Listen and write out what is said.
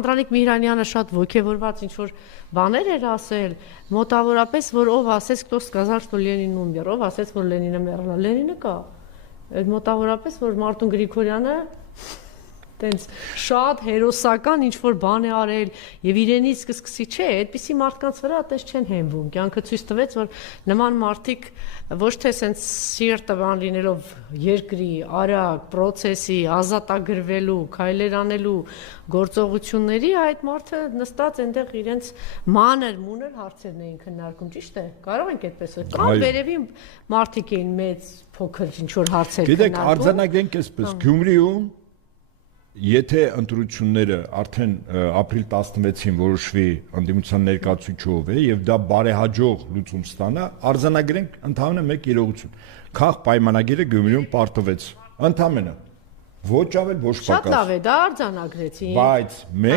Անդրանիկ Միհրանյանը շատ ոգևորված ինչ-որ բաներ էր ասել, մոտավորապես, որ ով ասեց, кто сказал, что Ленин умер, ով ասեց, որ Լենինը մեռել է, Լենինը կա, մոտավորապես, որ Մարտուն Գրիգորյանը տենց շատ հերոսական ինչ-որ բան է արել և իրենից կսկսի, չէ, այդպիսի մարդկանց վրա այդպես չեն հենվում, կյանքը ցույց տվեց, որ նման մարդիկ ոչ թե սենց սիրտը բան լինելով երկրի, արագ, պրոցեսի, ազատագրվելու, քայլեր անելու գործողությունների, այդ մարդը նստած այնտեղ իրենց մանր-մունր հարցերն էին քննարկում, ճիշտ է, կարող ենք այդպես կամ վերևի մարդիկ էին մեծ, փոքր ինչ-որ հարցեր քննարկում։ Գիտեք, արձանագրենք այսպես, Գյումրիում եթե ընտրությունները արդեն ապրիլ 16-ին որոշվի ընդդիմության ներկայացուցիչով եւ դա բարեհաջող լուծում ստանա, արձանագրենք ընդհանրապես մեկ իրողություն։ Քաղ պայմանագիրը Գյումրիում պարտվեց։ Ընդհանրապես ոչ ավել ոչ պակաս։ Շատ լավ է, դա արձանագրեցին։ Բայց մենք